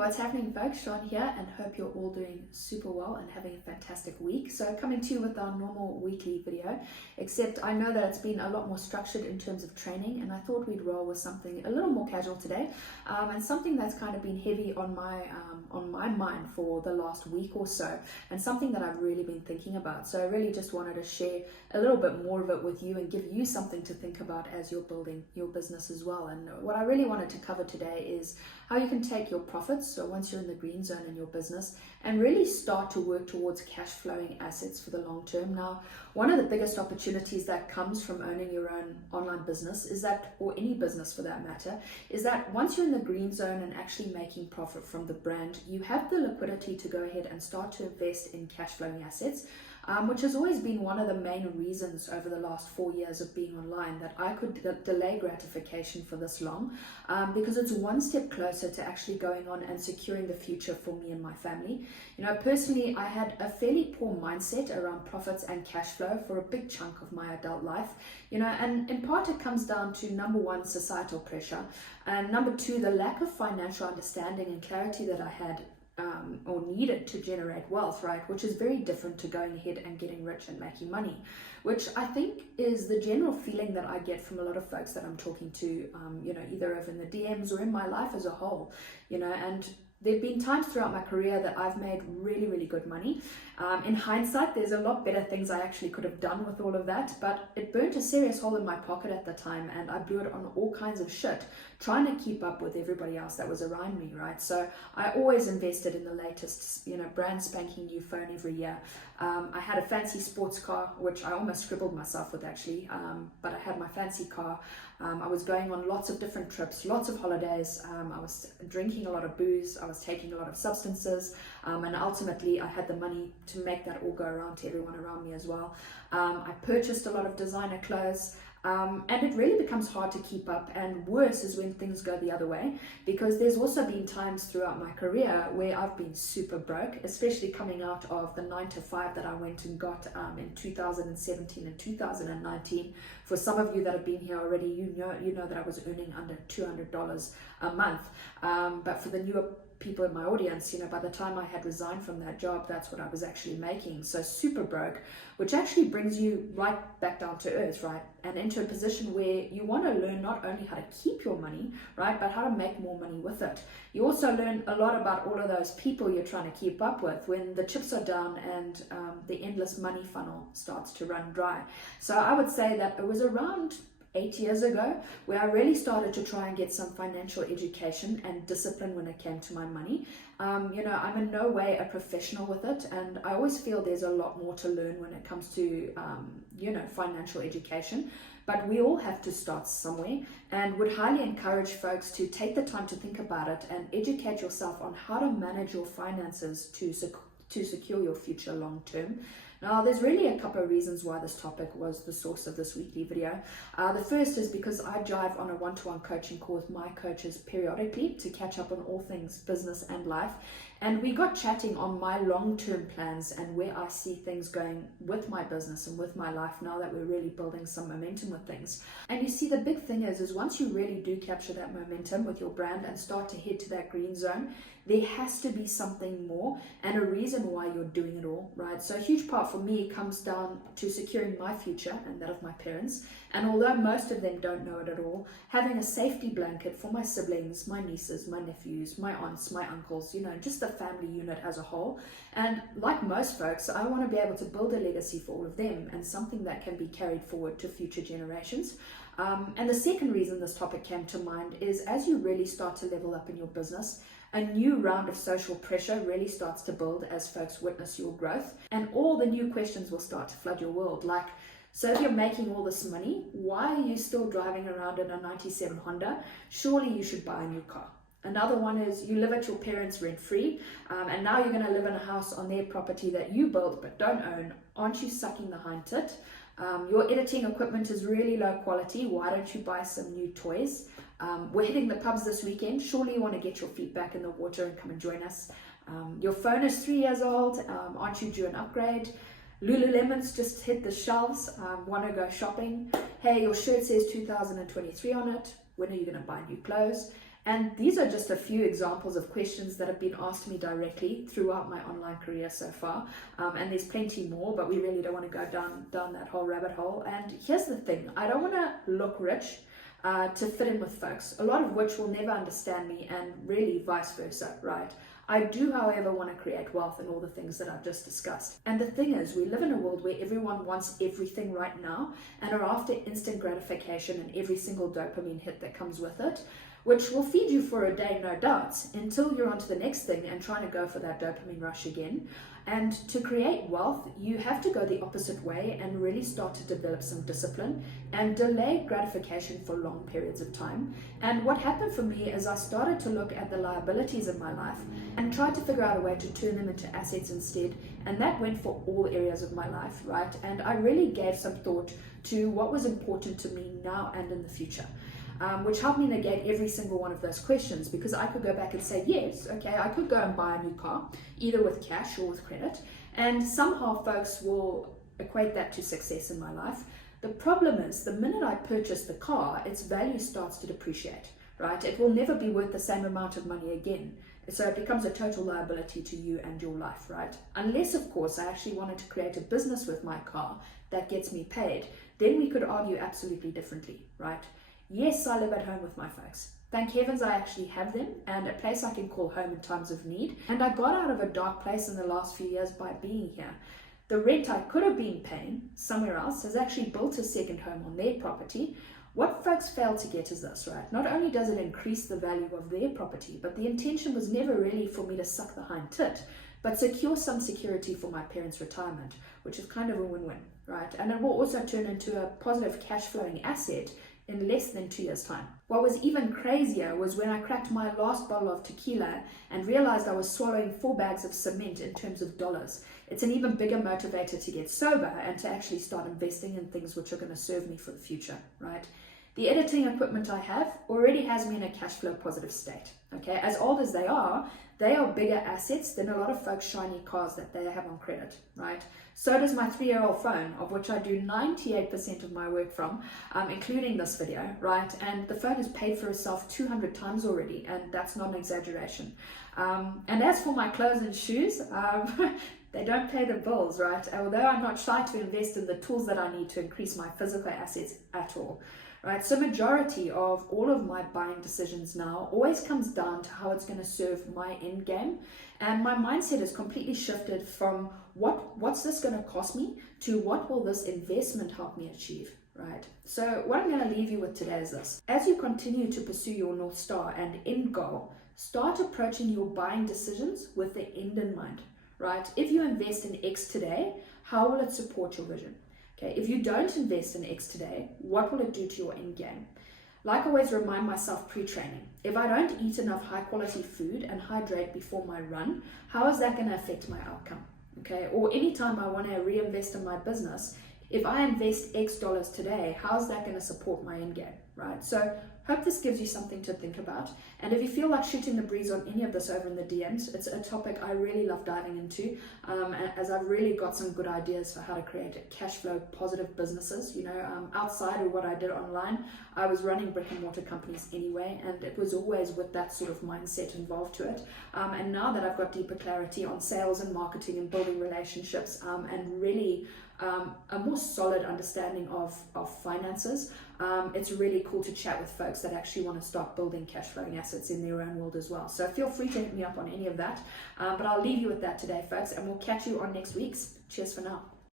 what's happening, folks? Sean here, and hope you're all doing super well and having a fantastic week. So coming to you with our normal weekly video, except I know that it's been a lot more structured in terms of training, and I thought we'd roll with something a little more casual today, and something that's kind of been heavy on my mind for the last week or so, and something that I've really been thinking about. So I really just wanted to share a little bit more of it with you and give you something to think about as you're building your business as well. And what I really wanted to cover today is how you can take your profits, so once you're in the green zone in your business, and really start to work towards cash flowing assets for the long term. Now, one of the biggest opportunities that comes from owning your own online business is that, or any business for that matter, is that once you're in the green zone and actually making profit from the brand, you have the liquidity to go ahead and start to invest in cash flowing assets. Which has always been one of the main reasons over the last 4 years of being online that I could delay gratification for this long, because it's one step closer to actually going on and securing the future for me and my family. You know, personally, I had a fairly poor mindset around profits and cash flow for a big chunk of my adult life, you know, and in part it comes down to number one, societal pressure, and number two, the lack of financial understanding and clarity that I had or needed to generate wealth, right? Which is very different to going ahead and getting rich and making money, which I think is the general feeling that I get from a lot of folks that I'm talking to, you know, either over in the DMs or in my life as a whole, you know. And there've been times throughout my career that I've made really, really good money. In hindsight, there's a lot better things I actually could have done with all of that, but it burnt a serious hole in my pocket at the time, and I blew it on all kinds of shit, trying to keep up with everybody else that was around me, right? So I always invested in the latest, you know, brand spanking new phone every year. I had a fancy sports car, which I almost scribbled myself with actually, but I had my fancy car. I was going on lots of different trips, lots of holidays. I was drinking a lot of booze. I was taking a lot of substances, and ultimately I had the money to make that all go around to everyone around me as well. I purchased a lot of designer clothes. And it really becomes hard to keep up, and worse is when things go the other way, because there's also been times throughout my career where I've been super broke, especially coming out of the 9 to 5 that I went and got in 2017 and 2019. For some of you that have been here already, you know that I was earning under $200 a month, but for the newer people in my audience, you know, by the time I had resigned from that job, that's what I was actually making. So super broke, which actually brings you right back down to earth, right? And into a position where you want to learn not only how to keep your money, right, but how to make more money with it. You also learn a lot about all of those people you're trying to keep up with when the chips are down and the endless money funnel starts to run dry. So I would say that it was around 8 years ago where I really started to try and get some financial education and discipline when it came to my money. You know, I'm in no way a professional with it, and I always feel there's a lot more to learn when it comes to you know, financial education, but we all have to start somewhere, and would highly encourage folks to take the time to think about it and educate yourself on how to manage your finances to secure your future long term. Now, there's really a couple of reasons why this topic was the source of this weekly video. The first is because I drive on a one-to-one coaching call with my coaches periodically to catch up on all things business and life. And we got chatting on my long-term plans and where I see things going with my business and with my life now that we're really building some momentum with things. And you see, the big thing is once you really do capture that momentum with your brand and start to head to that green zone, there has to be something more and a reason why you're doing it all, right? So a huge part for me comes down to securing my future and that of my parents. And although most of them don't know it at all, having a safety blanket for my siblings, my nieces, my nephews, my aunts, my uncles, you know, just the family unit as a whole. And like most folks, I want to be able to build a legacy for all of them and something that can be carried forward to future generations. And the second reason this topic came to mind is as you really start to level up in your business, a new round of social pressure really starts to build as folks witness your growth, and all the new questions will start to flood your world. Like, so if you're making all this money, why are you still driving around in a 97 Honda? Surely you should buy a new car. Another one is you live at your parents rent free, and now you're going to live in a house on their property that you built but don't own. Aren't you sucking the hind tit? Your editing equipment is really low quality. Why don't you buy some new toys? We're hitting the pubs this weekend. Surely you want to get your feet back in the water and come and join us. Your phone is 3 years old. Aren't you due an upgrade? Lululemon's just hit the shelves. Want to go shopping? Hey, your shirt says 2023 on it. When are you going to buy new clothes? And these are just a few examples of questions that have been asked me directly throughout my online career so far. And there's plenty more, but we really don't want to go down that whole rabbit hole. And here's the thing, I don't want to look rich to fit in with folks, a lot of which will never understand me, and really vice versa, right? I do, however, want to create wealth and all the things that I've just discussed. And the thing is, we live in a world where everyone wants everything right now and are after instant gratification and every single dopamine hit that comes with it, which will feed you for a day, no doubt, until you're on to the next thing and trying to go for that dopamine rush again. And to create wealth, you have to go the opposite way and really start to develop some discipline and delay gratification for long periods of time. And what happened for me is I started to look at the liabilities of my life and tried to figure out a way to turn them into assets instead. And that went for all areas of my life, right? And I really gave some thought to what was important to me now and in the future. Which helped me negate every single one of those questions, because I could go back and say, yes, okay, I could go and buy a new car, either with cash or with credit, and somehow folks will equate that to success in my life. The problem is, the minute I purchase the car, its value starts to depreciate, right? It will never be worth the same amount of money again. So it becomes a total liability to you and your life, right? Unless, of course, I actually wanted to create a business with my car that gets me paid, then we could argue absolutely differently, right? Yes, I live at home with my folks. Thank heavens I actually have them, and a place I can call home in times of need. And I got out of a dark place in the last few years by being here. The rent I could have been paying somewhere else has actually built a second home on their property. What folks fail to get is this, right? Not only does it increase the value of their property, but the intention was never really for me to suck the hind tit, but secure some security for my parents' retirement, which is kind of a win-win, right? And it will also turn into a positive cash flowing asset in less than 2 years' time. What was even crazier was when I cracked my last bottle of tequila and realized I was swallowing 4 bags of cement in terms of dollars. It's an even bigger motivator to get sober and to actually start investing in things which are going to serve me for the future, right? The editing equipment I have already has me in a cash flow positive state, okay? As old as they are bigger assets than a lot of folks' shiny cars that they have on credit, right? So does my 3-year-old phone, of which I do 98% of my work from, including this video, right? And the phone has paid for itself 200 times already, and that's not an exaggeration. And as for my clothes and shoes, they don't pay the bills, right? Although I'm not shy to invest in the tools that I need to increase my physical assets at all. Right, so majority of all of my buying decisions now always comes down to how it's going to serve my end game, and my mindset has completely shifted from what's this going to cost me to what will this investment help me achieve, right? So what I'm going to leave you with today is this: as you continue to pursue your North Star and end goal, start approaching your buying decisions with the end in mind, right? If you invest in X today, how will it support your vision? Okay, if you don't invest in X today, what will it do to your end game? Like I always remind myself pre-training, if I don't eat enough high quality food and hydrate before my run, how is that going to affect my outcome? Okay, or anytime I want to reinvest in my business, if I invest X dollars today, how is that going to support my end game, right? So hope this gives you something to think about. And if you feel like shooting the breeze on any of this over in the DMs, it's a topic I really love diving into, as I've really got some good ideas for how to create cash flow positive businesses. You know, outside of what I did online, I was running brick and mortar companies anyway, and it was always with that sort of mindset involved to it. And now that I've got deeper clarity on sales and marketing and building relationships, and really a more solid understanding of finances, it's really cool to chat with folks that actually want to start building cash flowing assets in their own world as well. So feel free to hit me up on any of that. But I'll leave you with that today, folks, and we'll catch you on next week's. Cheers for now.